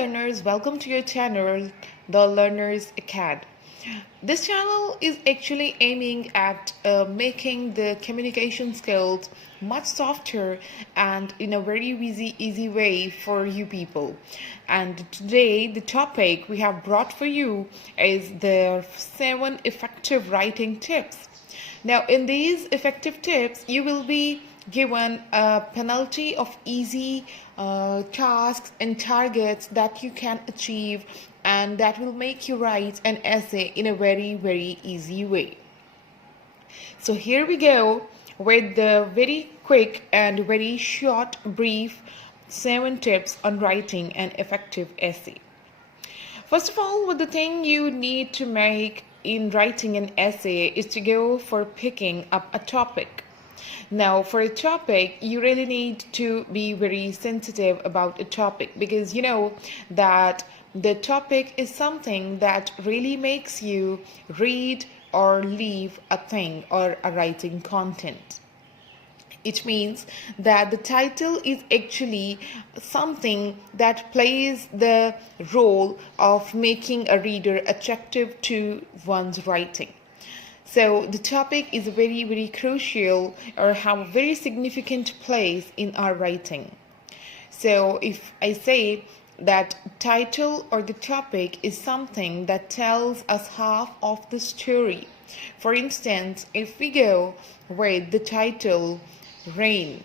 learners, welcome to your channel, The Learners Acad. This channel is actually aiming at making the communication skills much softer and in a very easy way for you people. And today the topic we have brought for you is the 7 effective writing tips. Now in these effective tips you will be given a penalty of easy tasks and targets that you can achieve, and that will make you write an essay in a very easy way. So here we go with the very quick and very short brief 7 tips on writing an effective essay. First of all, what the thing you need to make in writing an essay is to go for picking up a topic. Now, for a topic, you really need to be very sensitive about a topic, because you know that the topic is something that really makes you read or leave a thing or a writing content. It means that the title is actually something that plays the role of making a reader attractive to one's writing. So the topic is very crucial or have a very significant place in our writing. So if I say that title or the topic is something that tells us half of the story. For instance, if we go with the title Rain,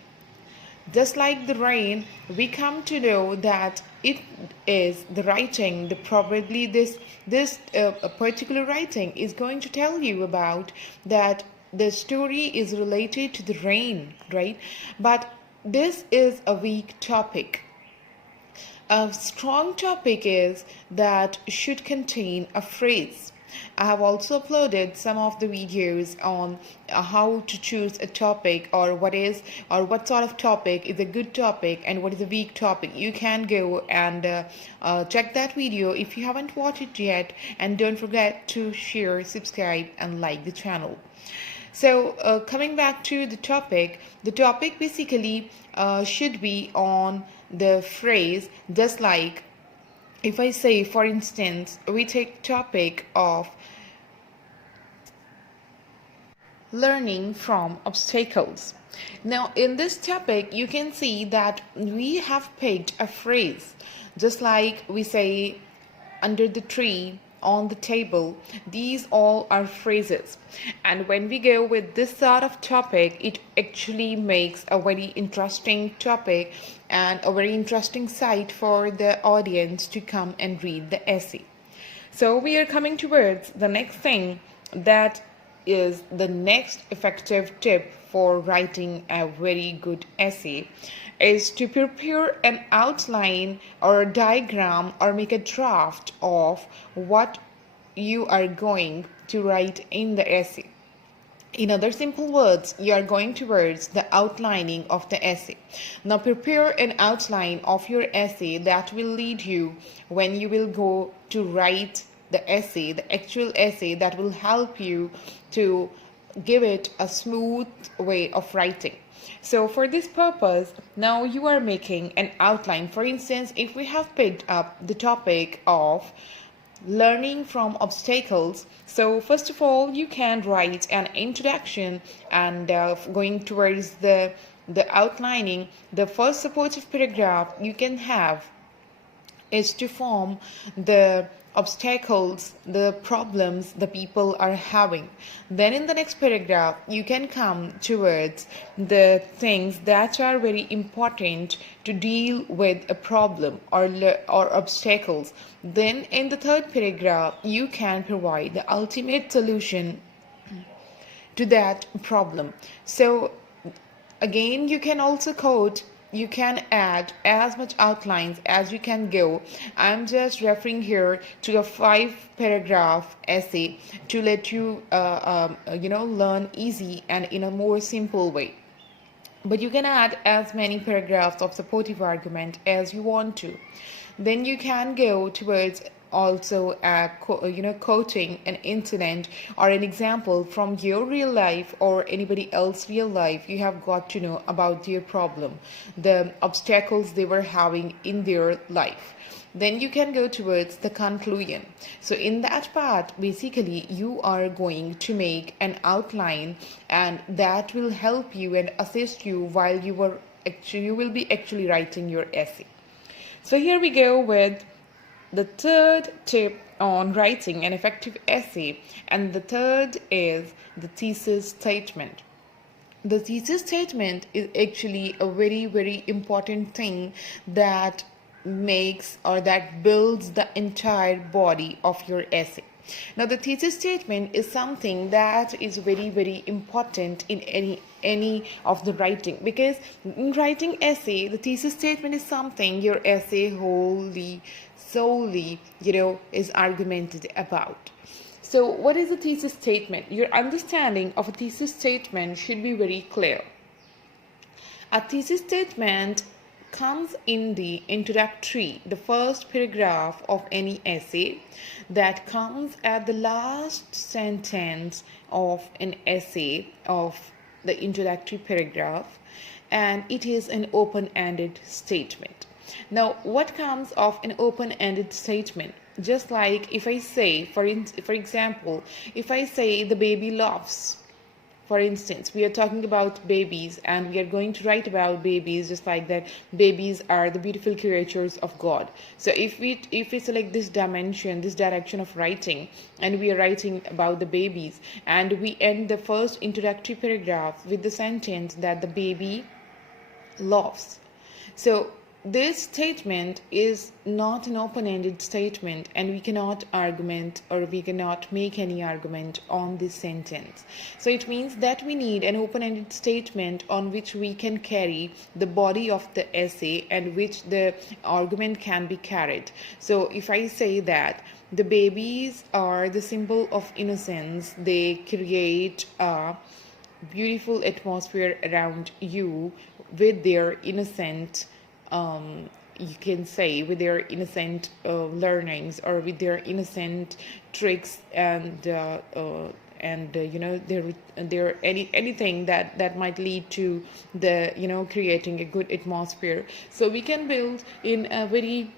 just like the rain, we come to know that it is the writing, probably this particular writing is going to tell you about that the story is related to the rain, right? But this is a weak topic. A strong topic is that should contain a phrase. I have also uploaded some of the videos on how to choose a topic, or what sort of topic is a good topic and what is a weak topic. You can go and check that video if you haven't watched it yet, and don't forget to share, subscribe and like the channel. So coming back to the topic basically should be on the phrase, just like if I say, for instance, we take topic of learning from obstacles. Now in this topic you can see that we have picked a phrase, just like we say under the tree, on the table. These all are phrases, and when we go with this sort of topic, it actually makes a very interesting topic and a very interesting site for the audience to come and read the essay. So we are coming towards the next thing, that is the next effective tip for writing a very good essay, is to prepare an outline or a diagram or make a draft of what you are going to write in the essay. In other simple words, you are going towards the outlining of the essay. Now prepare an outline of your essay that will lead you when you will go to write the essay, the actual essay, that will help you to give it a smooth way of writing. So for this purpose, now you are making an outline. For instance, if we have picked up the topic of learning from obstacles, so first of all you can write an introduction, and going towards the outlining, the first supportive paragraph you can have is to form the obstacles, the problems the people are having. Then in the next paragraph you can come towards the things that are very important to deal with a problem or obstacles. Then in the third paragraph you can provide the ultimate solution to that problem. So again, you can also quote, you can add as much outlines as you can go. I'm just referring here to a 5-paragraph essay to let you learn easy and in a more simple way. But you can add as many paragraphs of supportive argument as you want to. Then you can go towards also quoting an incident or an example from your real life or anybody else's real life. You have got to know about their problem, the obstacles they were having in their life. Then you can go towards the conclusion. So in that part, basically you are going to make an outline, and that will help you and assist you while you will be actually writing your essay. So here we go with the third tip on writing an effective essay, and the third is the thesis statement. The thesis statement is actually a very, very important thing that makes or that builds the entire body of your essay. Now, the thesis statement is something that is very, very important in any of the writing, because in writing essay, the thesis statement is something your essay wholly, solely, is argumented about. So, what is a thesis statement? Your understanding of a thesis statement should be very clear. A thesis statement comes in the introductory, the first paragraph of any essay, that comes at the last sentence of an essay of the introductory paragraph, and it is an open-ended statement. Now, what comes of an open-ended statement? Just like if I say, for example, if I say the baby laughs, for instance, we are talking about babies and we are going to write about babies, just like that babies are the beautiful creatures of God. So if we select this dimension, this direction of writing, and we are writing about the babies, and we end the first introductory paragraph with the sentence that the baby laughs. So this statement is not an open-ended statement, and we cannot argument or we cannot make any argument on this sentence. So it means that we need an open-ended statement on which we can carry the body of the essay and which the argument can be carried. So if I say that the babies are the symbol of innocence, they create a beautiful atmosphere around you with their innocent you can say with their innocent learnings, or with their innocent tricks, and their anything that might lead to the creating a good atmosphere. So we can build in a very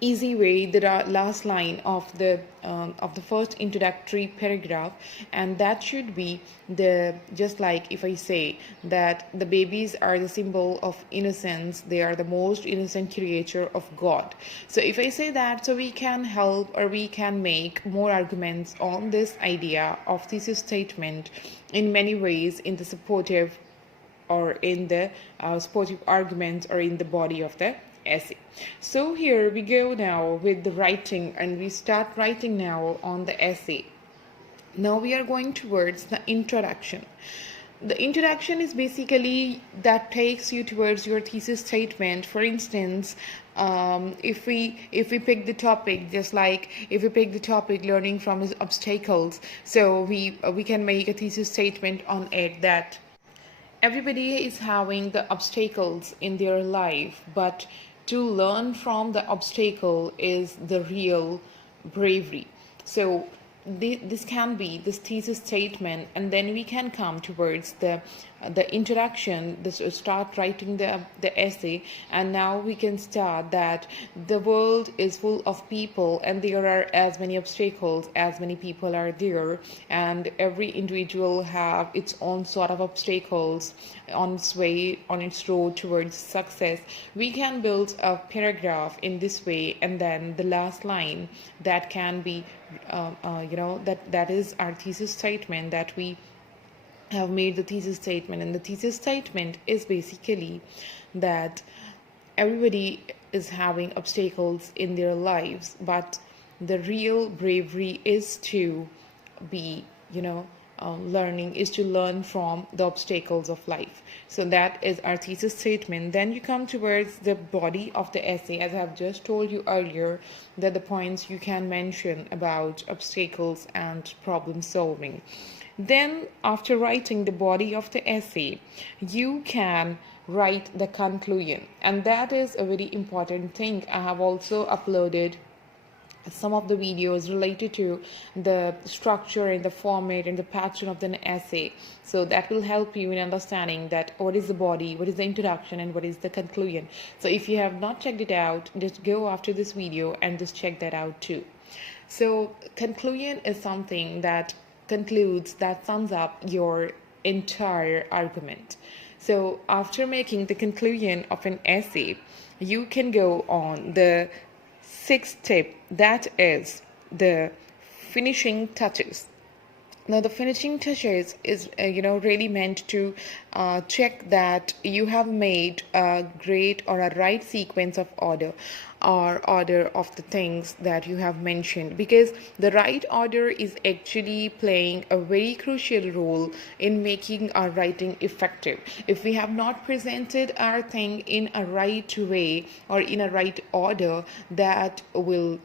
easy way the last line of the first introductory paragraph, and that should be just like if I say that the babies are the symbol of innocence, they are the most innocent creature of God. So if I say that, so we can help or we can make more arguments on this idea of thesis statement in many ways, in the supportive or in the supportive arguments or in the body of the essay. So here we go now with the writing, and we start writing now on the essay. Now we are going towards the introduction. The introduction is basically that takes you towards your thesis statement. For instance, if we pick the topic, just like if we pick the topic learning from his obstacles, so we can make a thesis statement on it that everybody is having the obstacles in their life, but to learn from the obstacle is the real bravery. So this can be this thesis statement, and then we can come towards the introduction, start writing the essay, and now we can start that the world is full of people, and there are as many obstacles as many people are there, and every individual have its own sort of obstacles on its way, on its road towards success. We can build a paragraph in this way, and then the last line that can be that is our thesis statement, that we have made the thesis statement. And the thesis statement is basically that everybody is having obstacles in their lives, but the real bravery is to be learning, is to learn from the obstacles of life. So that is our thesis statement. Then you come towards the body of the essay. As I have just told you earlier, that the points you can mention about obstacles and problem solving. Then after writing the body of the essay, you can write the conclusion, and that is a very important thing. I have also uploaded some of the videos related to the structure and the format and the pattern of the essay. So that will help you in understanding that what is the body, what is the introduction, and what is the conclusion. So if you have not checked it out, just go after this video and just check that out too. So conclusion is something that concludes, that sums up your entire argument. So after making the conclusion of an essay, you can go on the sixth step, that is the finishing touches. Now the finishing touches is really meant to check that you have made a great or a right sequence of order or order of the things that you have mentioned, because the right order is actually playing a very crucial role in making our writing effective. If we have not presented our thing in a right way or in a right order, that will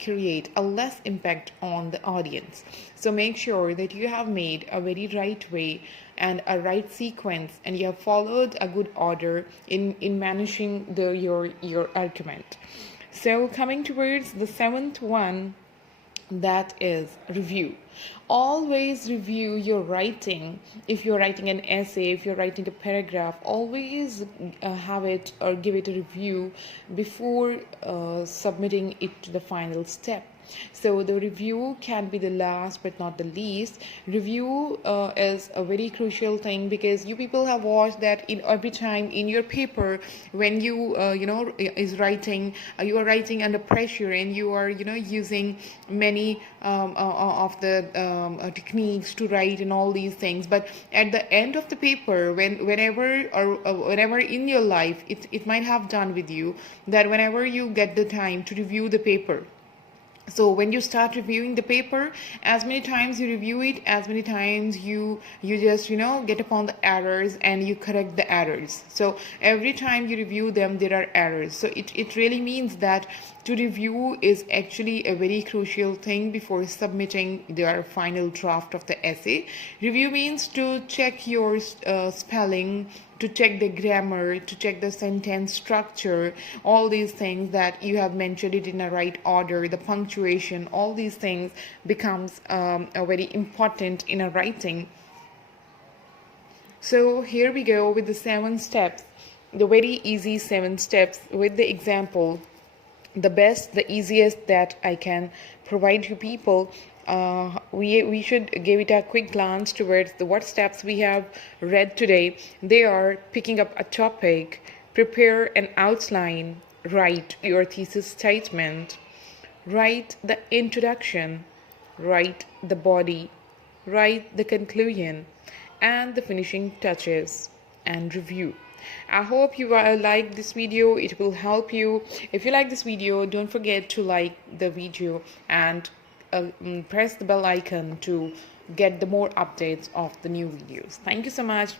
create a less impact on the audience. So make sure that you have made a very right way and a right sequence, and you have followed a good order in managing your argument. So coming towards the seventh one, that is review. Always review your writing. If you're writing an essay, if you're writing a paragraph, always have it or give it a review before submitting it to the final step. So the review can be the last but not the least. Review is a very crucial thing, because you people have watched that in every time in your paper, when you is writing, you are writing under pressure, and you are using many of the techniques to write and all these things. But at the end of the paper, whenever in your life, it might have done with you that whenever you get the time to review the paper, so when you start reviewing the paper, as many times you review it, as many times you just get upon the errors and you correct the errors. So every time you review them, there are errors. So it really means that to review is actually a very crucial thing before submitting your final draft of the essay. Review means to check your spelling, to check the grammar, to check the sentence structure, all these things that you have mentioned it in a right order, the punctuation, all these things becomes a very important in a writing. So here we go with the 7 steps, the very easy 7 steps with the example, the best, the easiest that I can provide you people. We should give it a quick glance towards what steps we have read today. They are picking up a topic, prepare an outline, write your thesis statement, write the introduction, write the body, write the conclusion, and the finishing touches, and review. I hope you like this video. It will help you. If you like this video, don't forget to like the video and press the bell icon to get the more updates of the new videos. Thank you so much.